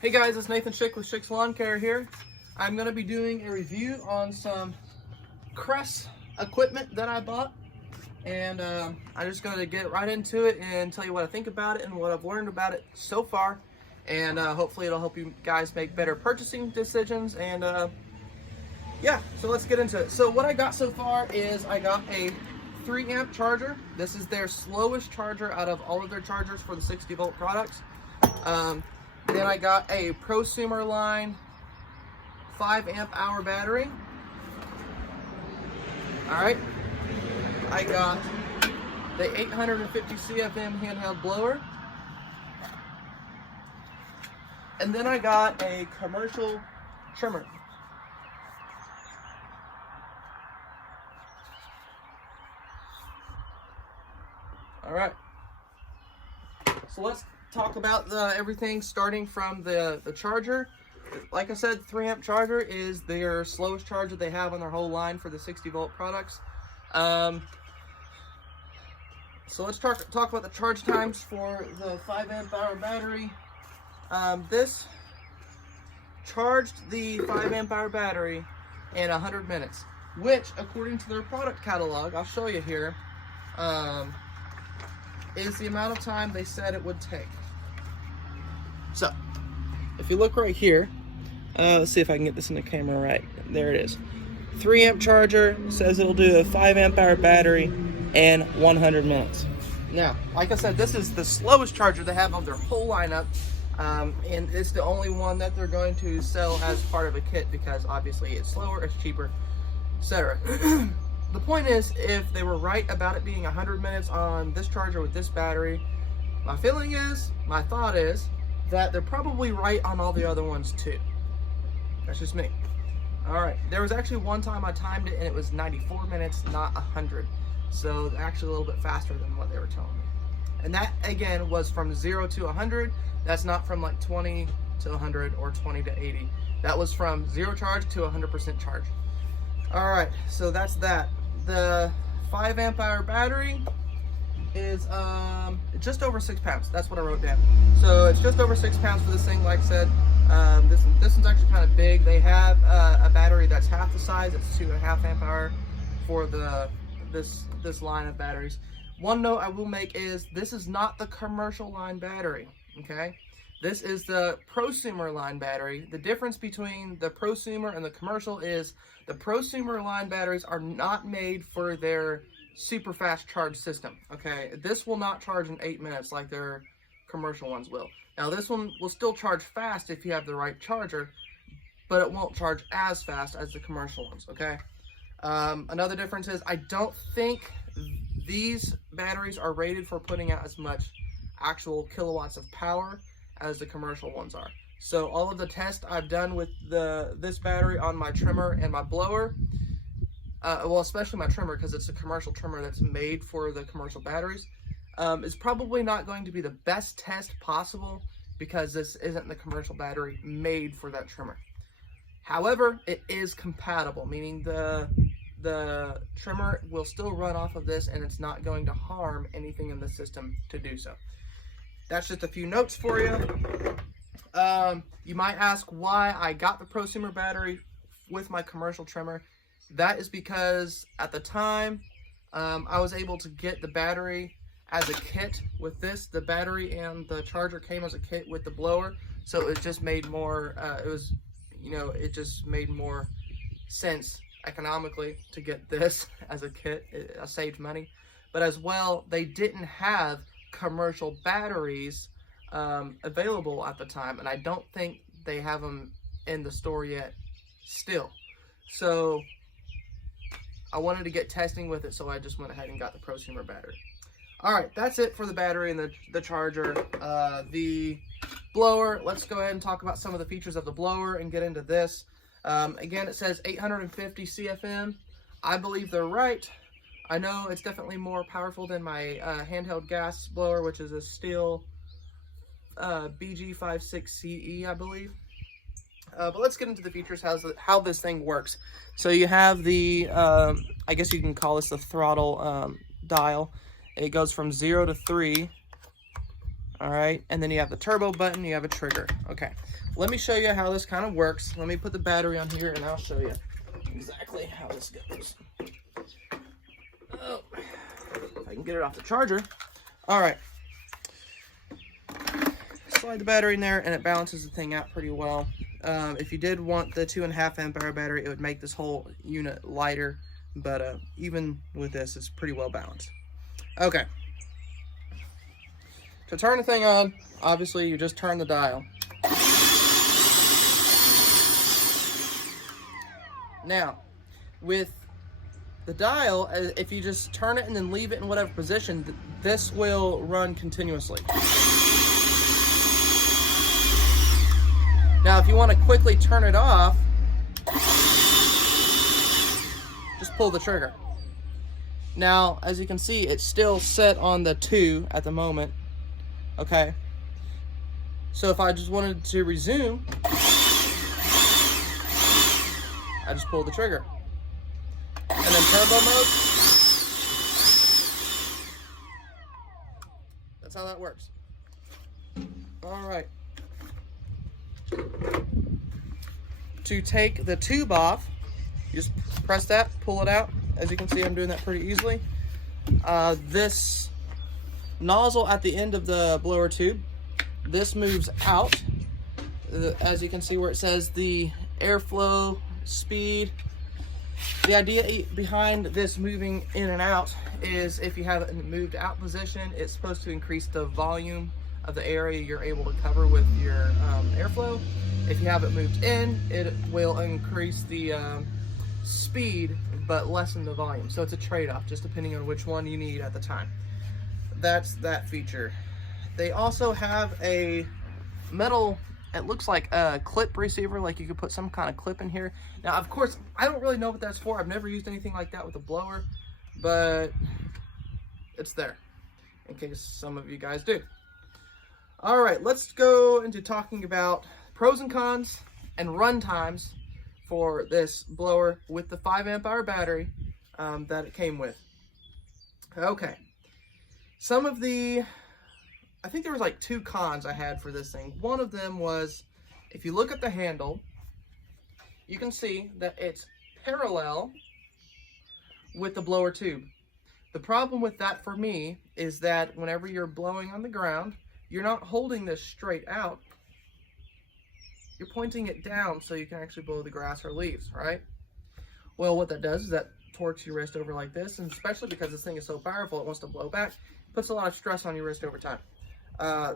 Hey guys, it's Nathan Schick with Schick's Lawn Care here. I'm going to be doing a review on some KRESS equipment that I bought. And I'm just going to get right into it and tell you what I think about it and what I've learned about it so far. And hopefully it'll help you guys make better purchasing decisions. And yeah, so let's get into it. So what I got so far is I got a 3 amp charger. This is their slowest charger out of all of their chargers for the 60 volt products. Then I got a prosumer line 5 amp hour battery. Alright. I got the 850 CFM handheld blower. And then I got a commercial trimmer. Alright. So let's talk about everything starting from the charger. Like I said, 3 amp charger is their slowest charger they have on their whole line for the 60 volt products. So let's talk about the charge times for the 5 amp hour battery. This charged the 5 amp hour battery in 100 minutes, which according to their product catalog, I'll show you here, is the amount of time they said it would take. So, if you look right here, let's see if I can get this in the camera right. There it is. 3 amp charger says it'll do a 5 amp hour battery in 100 minutes. Now, like I said, this is the slowest charger they have of their whole lineup, and it's the only one that they're going to sell as part of a kit because obviously it's slower, it's cheaper, etc. The point is, if they were right about it being 100 minutes on this charger with this battery, my thought is, that they're probably right on all the other ones too. That's just me. Alright, there was actually one time I timed it and it was 94 minutes, not 100. So actually a little bit faster than what they were telling me. And that, again, was from 0 to 100. That's not from like 20 to 100 or 20 to 80. That was from 0 charge to 100% charge. Alright, so that's that. The 5 amp hour battery is just over 6 pounds. That's what I wrote down. So it's just over 6 pounds for this thing. Like I said, this one's actually kind of big. They have a battery that's half the size. It's 2.5 amp hour for this line of batteries. One note I will make is this is not the commercial line battery. Okay, this is the prosumer line battery. The difference between the prosumer and the commercial is the prosumer line batteries are not made for their super fast charge system. Okay, this will not charge in 8 minutes like their commercial ones will. Now this one will still charge fast if you have the right charger, but it won't charge as fast as the commercial ones. Okay, another difference is I don't think these batteries are rated for putting out as much actual kilowatts of power as the commercial ones are. So all of the tests I've done with this battery on my trimmer and my blower, well, especially my trimmer because it's a commercial trimmer that's made for the commercial batteries, is probably not going to be the best test possible because this isn't the commercial battery made for that trimmer. However, it is compatible, meaning the trimmer will still run off of this and it's not going to harm anything in the system to do so. That's just a few notes for you. You might ask why I got the prosumer battery with my commercial trimmer. That is because at the time I was able to get the battery as a kit with this. The battery and the charger came as a kit with the blower, so it just made more it just made more sense economically to get this as a kit. I saved money, but as well they didn't have commercial batteries available at the time, and I don't think they have them in the store yet still. So I wanted to get testing with it, so I just went ahead and got the prosumer battery. Alright, that's it for the battery and the charger. The blower, let's go ahead and talk about some of the features of the blower and get into this. Again, it says 850 CFM. I believe they're right. I know it's definitely more powerful than my handheld gas blower, which is a Stihl BG56CE, I believe. But let's get into the features, how this thing works. So you have the, I guess you can call this the throttle dial. It goes from 0 to 3. All right, and then you have the turbo button, you have a trigger. Okay, let me show you how this kind of works. Let me put the battery on here and I'll show you exactly how this goes. Oh, if I can get it off the charger. All right, slide the battery in there and it balances the thing out pretty well. If you did want the 2.5 amp hour battery, it would make this whole unit lighter, but even with this, it's pretty well balanced. Okay. To turn the thing on, obviously you just turn the dial. Now, with the dial, if you just turn it and then leave it in whatever position, this will run continuously. Now, if you want to quickly turn it off, just pull the trigger. Now, as you can see, it's still set on the 2 at the moment. Okay, so if I just wanted to resume, I just pull the trigger. And then turbo mode, that's how that works. All right. To take the tube off, you just press that, pull it out. As you can see, I'm doing that pretty easily. This nozzle at the end of the blower tube, this moves out. As you can see where it says the airflow speed. The idea behind this moving in and out is if you have it in the moved out position, it's supposed to increase the volume of the area you're able to cover with your airflow. If you have it moved in, it will increase the speed but lessen the volume. So it's a trade-off, just depending on which one you need at the time. That's that feature. They also have a metal, it looks like a clip receiver, like you could put some kind of clip in here. Now, of course, I don't really know what that's for. I've never used anything like that with a blower, but it's there in case some of you guys do. All right, let's go into talking about pros and cons and run times for this blower with the 5 amp hour battery that it came with. Okay. Some of the, I think there was like 2 cons I had for this thing. One of them was, if you look at the handle, you can see that it's parallel with the blower tube. The problem with that for me is that whenever you're blowing on the ground, you're not holding this straight out. You're pointing it down so you can actually blow the grass or leaves, right? Well, what that does is that torques your wrist over like this, and especially because this thing is so powerful, it wants to blow back, puts a lot of stress on your wrist over time.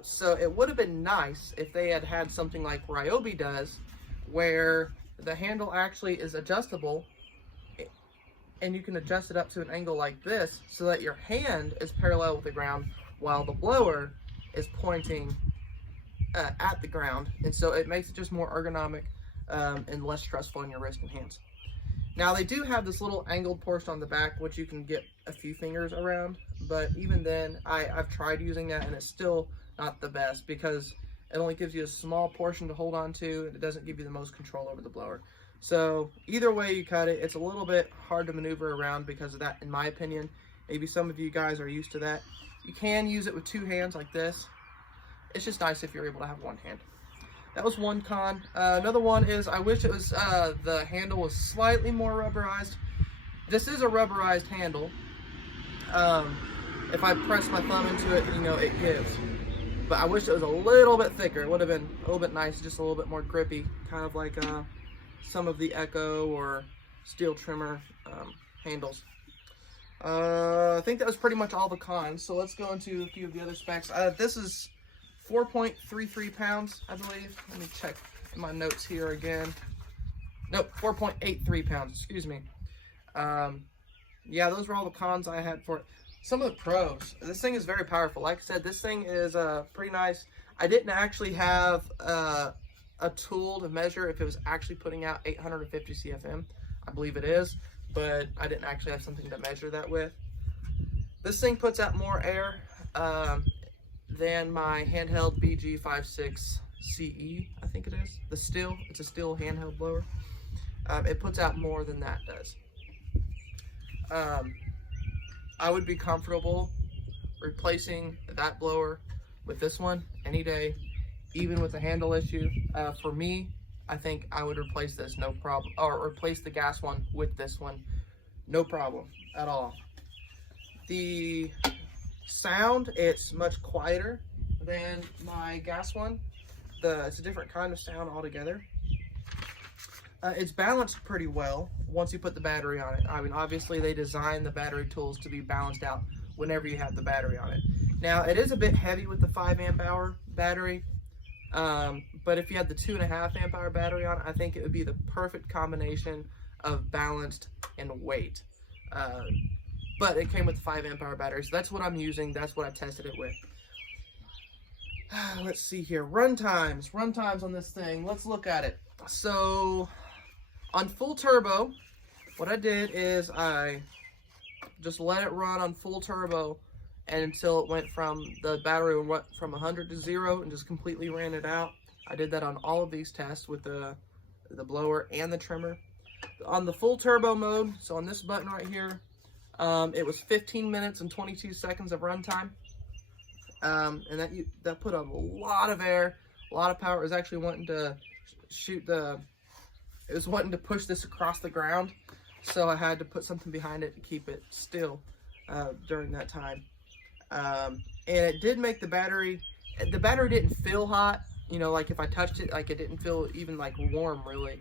So it would have been nice if they had had something like Ryobi does, where the handle actually is adjustable, and you can adjust it up to an angle like this, so that your hand is parallel with the ground, while the blower is pointing at the ground, and so it makes it just more ergonomic and less stressful on your wrist and hands. Now, they do have this little angled portion on the back, which you can get a few fingers around, but even then, I've tried using that, and it's still not the best because it only gives you a small portion to hold on to, and it doesn't give you the most control over the blower. So either way you cut it, it's a little bit hard to maneuver around because of that, in my opinion. Maybe some of you guys are used to that. You can use it with 2 hands like this. It's just nice if you're able to have 1 hand. That was one con. Another one is I wish it was the handle was slightly more rubberized. This is a rubberized handle. If I press my thumb into it, you know, it gives. But I wish it was a little bit thicker. It would have been a little bit nice, just a little bit more grippy, kind of like some of the Echo or steel trimmer handles. I think that was pretty much all the cons. So let's go into a few of the other specs. This is 4.33 pounds, I believe. Let me check my notes here again. Nope, 4.83 pounds, excuse me. Yeah, those were all the cons I had for it. Some of the pros. This thing is very powerful. Like I said, this thing is pretty nice. I didn't actually have a tool to measure if it was actually putting out 850 CFM. I believe it is, but I didn't actually have something to measure that with. This thing puts out more air than my handheld BG56 CE, I think it is. It's a steel handheld blower. It puts out more than that does. I would be comfortable replacing that blower with this one any day, even with the handle issue. For me, I think I would replace this, no problem, or replace the gas one with this one, no problem at all. The sound, it's much quieter than my gas one. It's a different kind of sound altogether. It's balanced pretty well once you put the battery on it. I mean, obviously they design the battery tools to be balanced out whenever you have the battery on it. Now, it is a bit heavy with the 5 amp hour battery, but if you had the 2.5 amp hour battery on it, I think it would be the perfect combination of balanced and weight. But it came with the 5 amp hour battery, so that's what I'm using. That's what I tested it with. Let's see here. Run times on this thing. Let's look at it. So on full turbo, what I did is I just let it run on full turbo until it went from, the battery went from 100 to 0 and just completely ran it out. I did that on all of these tests with the blower and the trimmer. On the full turbo mode, so on this button right here, it was 15 minutes and 22 seconds of runtime. And that put a lot of air, a lot of power. It was actually wanting to wanting to push this across the ground, so I had to put something behind it to keep it still during that time. And it did make the battery didn't feel hot, you know, like if I touched it, like it didn't feel even like warm really.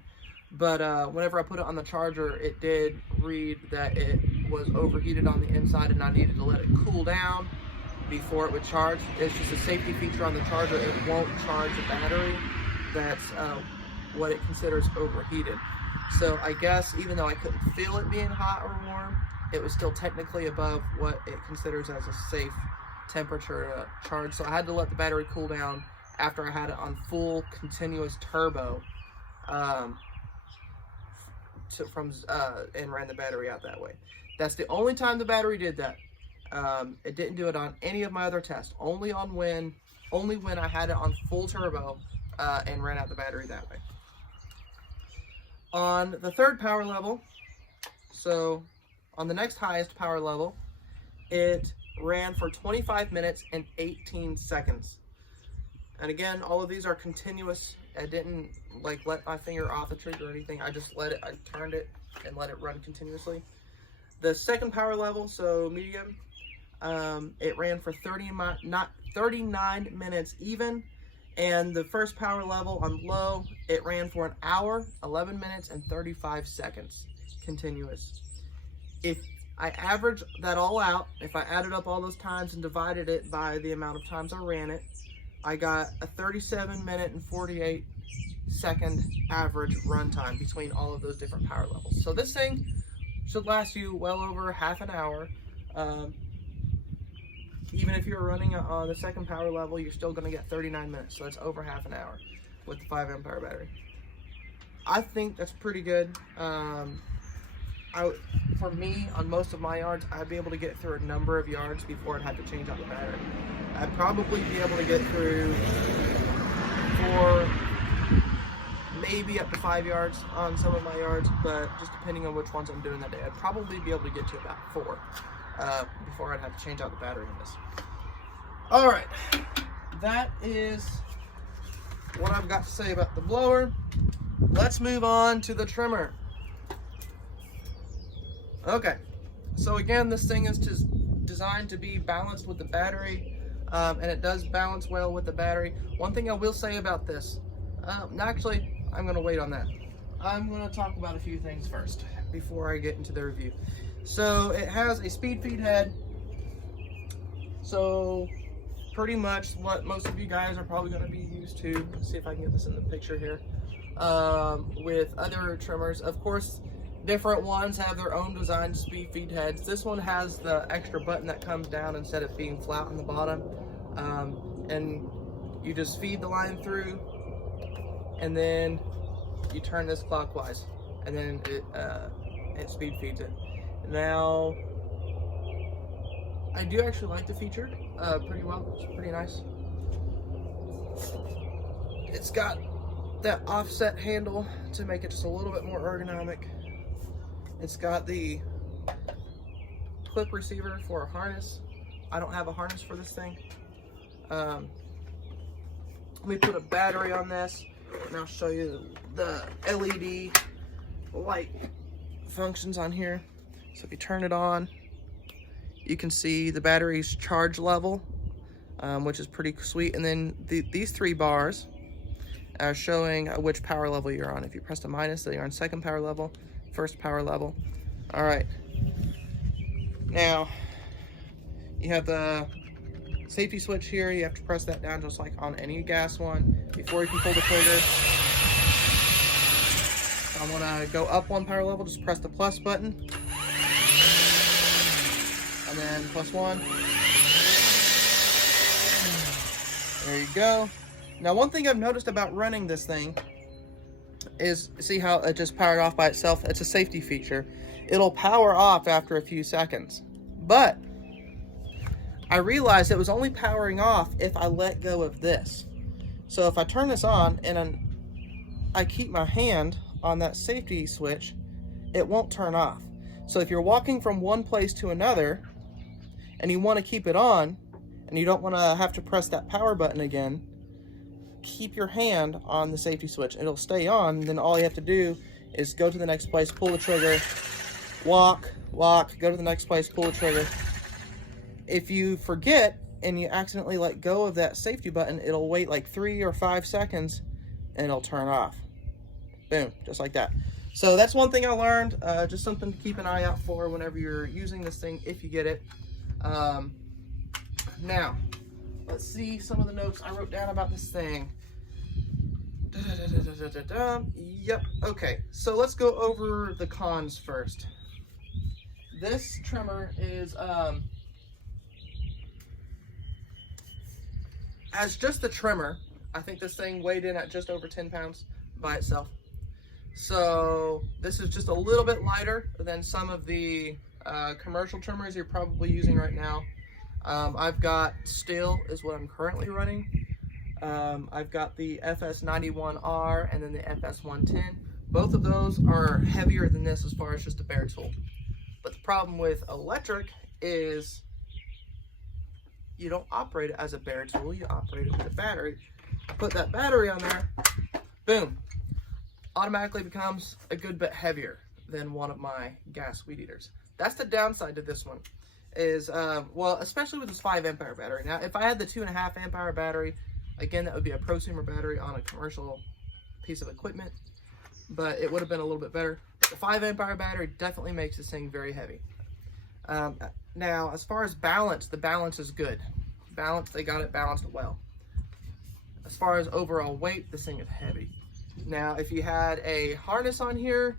But whenever I put it on the charger, it did read that it was overheated on the inside and I needed to let it cool down before it would charge. It's just a safety feature on the charger. It won't charge the battery. That's what it considers overheated. So I guess even though I couldn't feel it being hot or warm, it was still technically above what it considers as a safe temperature to charge. So I had to let the battery cool down after I had it on full continuous turbo, and ran the battery out that way. That's the only time the battery did that. It didn't do it on any of my other tests. Only when I had it on full turbo and ran out the battery that way. On the third power level, so on the next highest power level, it ran for 25 minutes and 18 seconds. And again, all of these are continuous. I didn't like let my finger off the trigger or anything. I just let it, I turned it and let it run continuously. The second power level, so medium, it ran for 39 minutes even. And the first power level on low, it ran for an hour, 11 minutes and 35 seconds continuous. If I averaged that all out, if I added up all those times and divided it by the amount of times I ran it, I got a 37 minute and 48 second average runtime between all of those different power levels. So this thing should last you well over half an hour. Even if you're running on the second power level, you're still going to get 39 minutes. So that's over half an hour with the 5 amp hour battery. I think that's pretty good. For me, on most of my yards, I'd be able to get through a number of yards before I'd have to change out the battery. I'd probably be able to get through 4, maybe up to 5 yards on some of my yards, but just depending on which ones I'm doing that day, I'd probably be able to get to about 4 before I'd have to change out the battery in this. All right, that is what I've got to say about the blower. Let's move on to the trimmer. Okay, so again, this thing is just designed to be balanced with the battery, and it does balance well with the battery. One thing I will say about this, actually, I'm going to wait on that. I'm going to talk about a few things first before I get into the review. So it has a speed feed head, so pretty much what most of you guys are probably going to be used to. Let's see if I can get this in the picture here. With other trimmers, of course, different ones have their own designed speed feed heads. This one has the extra button that comes down instead of being flat on the bottom, and you just feed the line through, and then you turn this clockwise, and then it speed feeds it. Now, I do actually like the feature pretty well. It's pretty nice. It's got that offset handle to make it just a little bit more ergonomic. It's got the clip receiver for a harness. I don't have a harness for this thing. Let me put a battery on this, and I'll show you the LED light functions on here. So if you turn it on, you can see the battery's charge level, which is pretty sweet. And then these 3 bars are showing which power level you're on. If you press the minus, then you're on second power level, first power level. All right. Now, you have the safety switch here. You have to press that down just like on any gas one before you can pull the trigger. So I want to go up 1 power level, just press the plus button. And then +1. There you go. Now, one thing I've noticed about running this thing is, see how it just powered off by itself? It's a safety feature. It'll power off after a few seconds. But I realized it was only powering off if I let go of this. So if I turn this on and I keep my hand on that safety switch, it won't turn off. So if you're walking from one place to another and you want to keep it on and you don't want to have to press that power button again, keep your hand on the safety switch. It'll stay on, and then all you have to do is go to the next place, pull the trigger, walk, go to the next place, pull the trigger. If you forget and you accidentally let go of that safety button, it'll wait like 3 or 5 seconds and it'll turn off. Boom, just like that. So that's one thing I learned, just something to keep an eye out for whenever you're using this thing, if you get it. Now, let's see some of the notes I wrote down about this thing. Yep, okay, so let's go over the cons first. This trimmer is, as just the trimmer, I think this thing weighed in at just over 10 pounds by itself. So this is just a little bit lighter than some of the commercial trimmers you're probably using right now. I've got Stihl is what I'm currently running. I've got the FS91R and then the FS110. Both of those are heavier than this as far as just a bare tool. But the problem with electric is you don't operate it as a bare tool, you operate it with a battery. Put that battery on there, boom, automatically becomes a good bit heavier than one of my gas weed eaters. That's the downside to this one, is, well, especially with this 5 amp hour battery. Now, if I had the 2.5 amp hour battery, again, that would be a prosumer battery on a commercial piece of equipment, but it would have been a little bit better. The 5 amp hour battery definitely makes this thing very heavy. Now, as far as balance, the balance is good. Balance, they got it balanced well. As far as overall weight, this thing is heavy. Now, if you had a harness on here,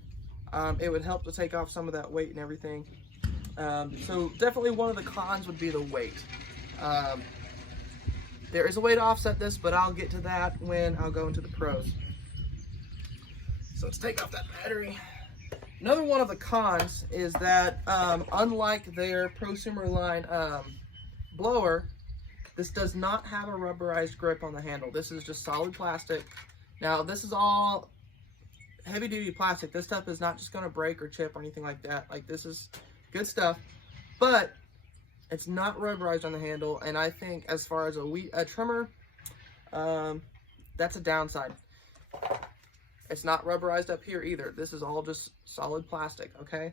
it would help to take off some of that weight and everything. So definitely one of the cons would be the weight. There is a way to offset this, but I'll get to that when I'll go into the pros. So let's take off that battery. Another one of the cons is that unlike their prosumer line blower, this does not have a rubberized grip on the handle. This is just solid plastic. Now, this is all heavy duty plastic. This stuff is not just going to break or chip or anything like that. Like, this is good stuff, but it's not rubberized on the handle. And I think as far as a trimmer, that's a downside. It's not rubberized up here either. This is all just solid plastic, okay?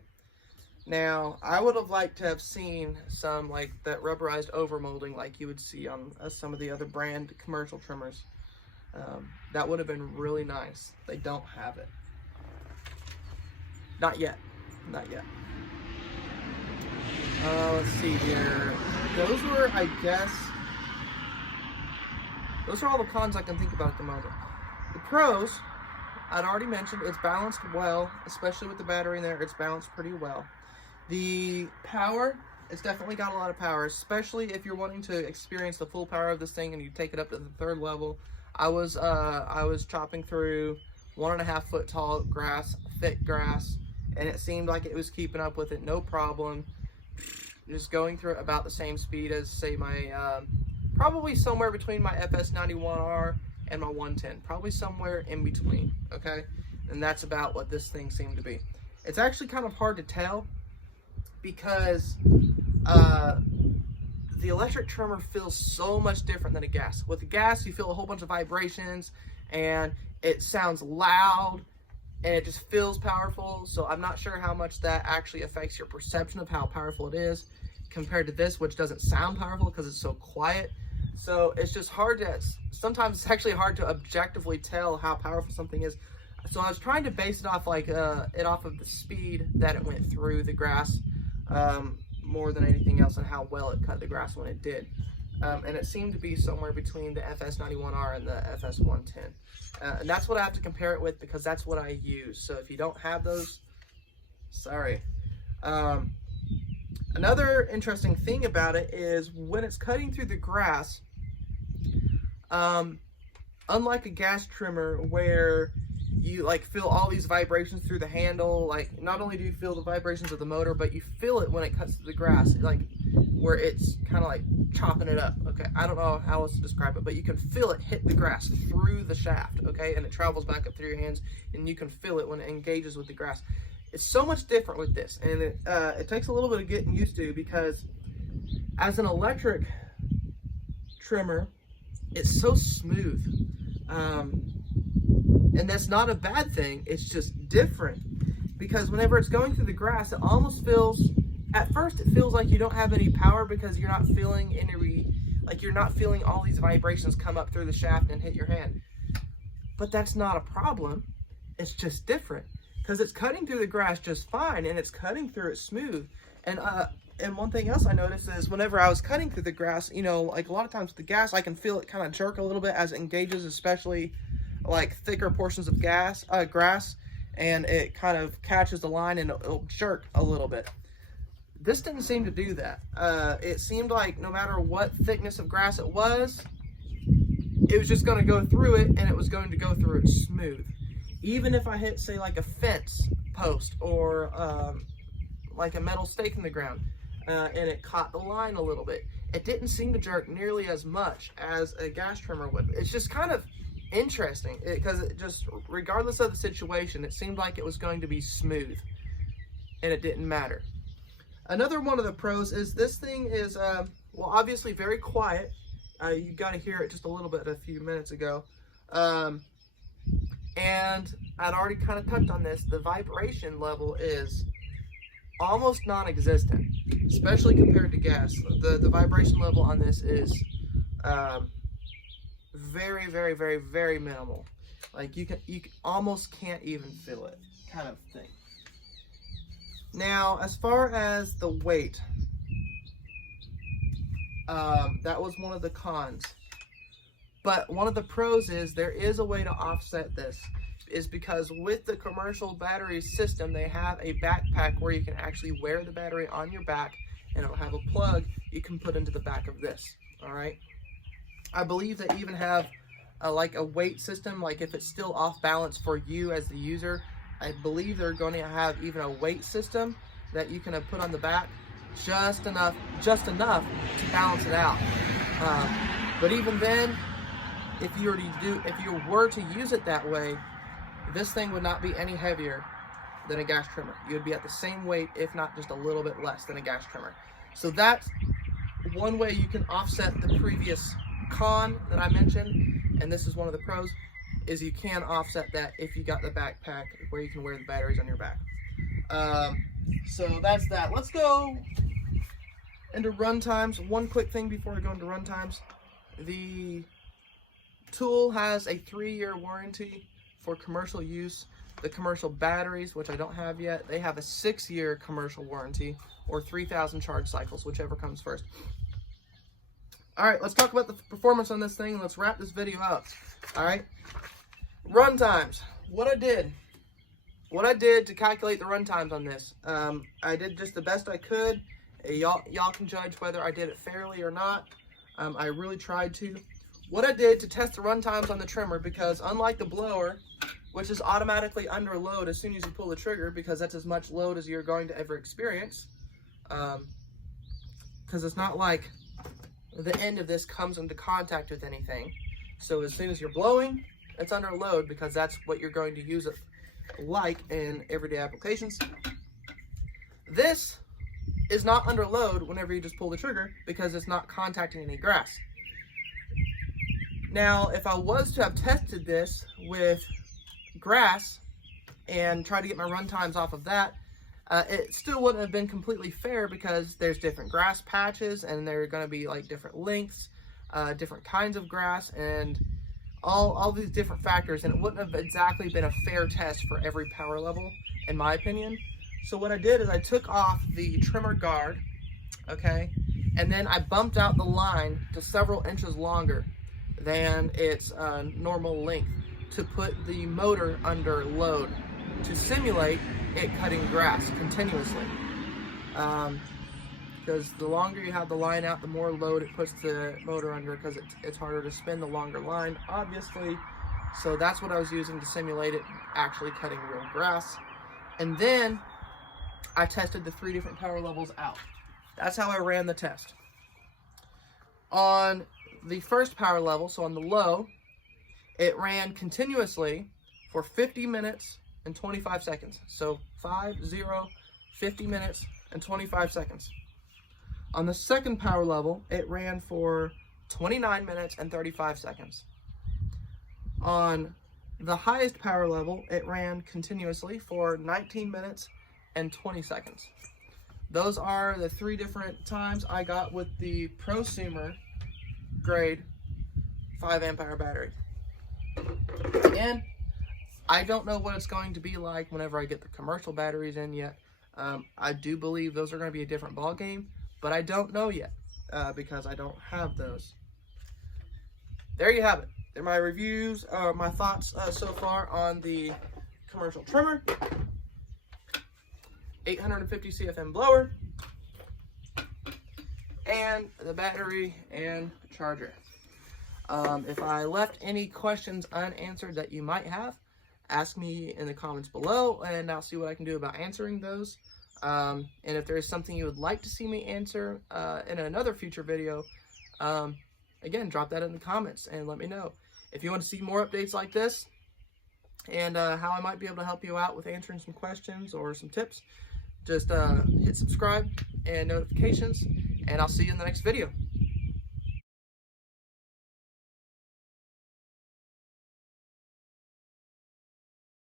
Now, I would have liked to have seen some like that rubberized overmolding like you would see on some of the other brand commercial trimmers. That would have been really nice. They don't have it. Not yet. Not yet. Let's see here. Those were, I guess, those are all the cons I can think about at the moment. The pros, I'd already mentioned, it's balanced well, especially with the battery in there, it's balanced pretty well. The power, it's definitely got a lot of power, especially if you're wanting to experience the full power of this thing and you take it up to the 3rd level. I was chopping through 1.5 foot tall grass, thick grass, and it seemed like it was keeping up with it, no problem. Just going through it about the same speed as, say, my, probably somewhere between my FS91R and my 110, probably somewhere in between, okay? And that's about what this thing seemed to be. It's actually kind of hard to tell because the electric trimmer feels so much different than a gas. With the gas, you feel a whole bunch of vibrations and it sounds loud and it just feels powerful. So I'm not sure how much that actually affects your perception of how powerful it is compared to this, which doesn't sound powerful because it's so quiet. So it's just hard to, sometimes it's actually hard to objectively tell how powerful something is. So I was trying to base it off off of the speed that it went through the grass, more than anything else, and how well it cut the grass when it did. And it seemed to be somewhere between the FS91R and the FS110. And that's what I have to compare it with because that's what I use. So if you don't have those, sorry. Another interesting thing about it is when it's cutting through the grass, unlike a gas trimmer where you like feel all these vibrations through the handle, like not only do you feel the vibrations of the motor, but you feel it when it cuts through the grass, like where it's kind of like chopping it up. Okay, I don't know how else to describe it, but you can feel it hit the grass through the shaft, okay, and it travels back up through your hands, and you can feel it when it engages with the grass. It's so much different with this, and it takes a little bit of getting used to, because as an electric trimmer, it's so smooth. And that's not a bad thing, it's just different. Because whenever it's going through the grass, it almost feels, at first it feels like you don't have any power because you're not feeling you're not feeling all these vibrations come up through the shaft and hit your hand. But that's not a problem, it's just different. Because it's cutting through the grass just fine, and it's cutting through it smooth. And one thing else I noticed is whenever I was cutting through the grass, you know, like a lot of times with the gas, I can feel it kind of jerk a little bit as it engages, especially like thicker portions of grass, and it kind of catches the line and it'll jerk a little bit. This didn't seem to do that. It seemed like no matter what thickness of grass it was just going to go through it, and it was going to go through it smooth. Even if I hit, say, like a fence post or like a metal stake in the ground, and it caught the line a little bit, it didn't seem to jerk nearly as much as a gas trimmer would. It's just kind of interesting because it just, regardless of the situation, it seemed like it was going to be smooth, and it didn't matter. Another one of the pros is this thing is, well, obviously very quiet. You got to hear it just a little bit a few minutes ago. And I'd already kind of touched on this. The vibration level is almost non-existent, especially compared to gas. The vibration level on this is very, very, very, very minimal. Like you almost can't even feel it, kind of thing. Now, as far as the weight, that was one of the cons. But one of the pros is there is a way to offset this, is because with the commercial battery system, they have a backpack where you can actually wear the battery on your back, and it'll have a plug you can put into the back of this. All right. I believe they even have like a weight system, like if it's still off balance for you as the user, I believe they're going to have even a weight system that you can put on the back, just enough to balance it out. But even then, if you were to use it that way, this thing would not be any heavier than a gas trimmer. You would be at the same weight, if not just a little bit less than a gas trimmer. So that's one way you can offset the previous con that I mentioned, and this is one of the pros, is you can offset that if you got the backpack where you can wear the batteries on your back. So that's that. Let's go into run times. One quick thing before we go into run times. The tool has a 3-year warranty for commercial use. The commercial batteries, which I don't have yet, they have a 6-year commercial warranty, or 3,000 charge cycles, whichever comes first. All right, let's talk about the performance on this thing, and let's wrap this video up. All right, run times. What I did to calculate the run times on this, I did just the best I could. Y'all can judge whether I did it fairly or not. I really tried to. What I did to test the run times on the trimmer, because unlike the blower, which is automatically under load as soon as you pull the trigger, because that's as much load as you're going to ever experience, because it's not like the end of this comes into contact with anything. So as soon as you're blowing, it's under load, because that's what you're going to use it like in everyday applications. This is not under load whenever you just pull the trigger because it's not contacting any grass. Now, if I was to have tested this with grass and try to get my run times off of that, it still wouldn't have been completely fair because there's different grass patches and they're going to be like different lengths, different kinds of grass, and all these different factors, and it wouldn't have exactly been a fair test for every power level, in my opinion. So what I did is I took off the trimmer guard, okay, and then I bumped out the line to several inches longer than its normal length to put the motor under load to simulate it cutting grass continuously. Because the longer you have the line out, the more load it puts the motor under, because it's harder to spin the longer line, obviously. So that's what I was using to simulate it actually cutting real grass. And then I tested the 3 different power levels out. That's how I ran the test. On the first power level, so on the low, it ran continuously for 50 minutes and 25 seconds. So 50 minutes and 25 seconds. On the second power level, it ran for 29 minutes and 35 seconds. On the highest power level, it ran continuously for 19 minutes and 20 seconds. Those are the 3 different times I got with the prosumer grade 5 amp hour battery. Again, I don't know what it's going to be like whenever I get the commercial batteries in yet. I do believe those are going to be a different ball game, but I don't know yet because I don't have those. There you have it. They're my reviews, my thoughts so far on the commercial trimmer, 850 CFM blower, and the battery and charger. If I left any questions unanswered that you might have, ask me in the comments below, and I'll see what I can do about answering those. And if there's something you would like to see me answer in another future video, again, drop that in the comments and let me know. If you want to see more updates like this and how I might be able to help you out with answering some questions or some tips, just hit subscribe and notifications, and I'll see you in the next video.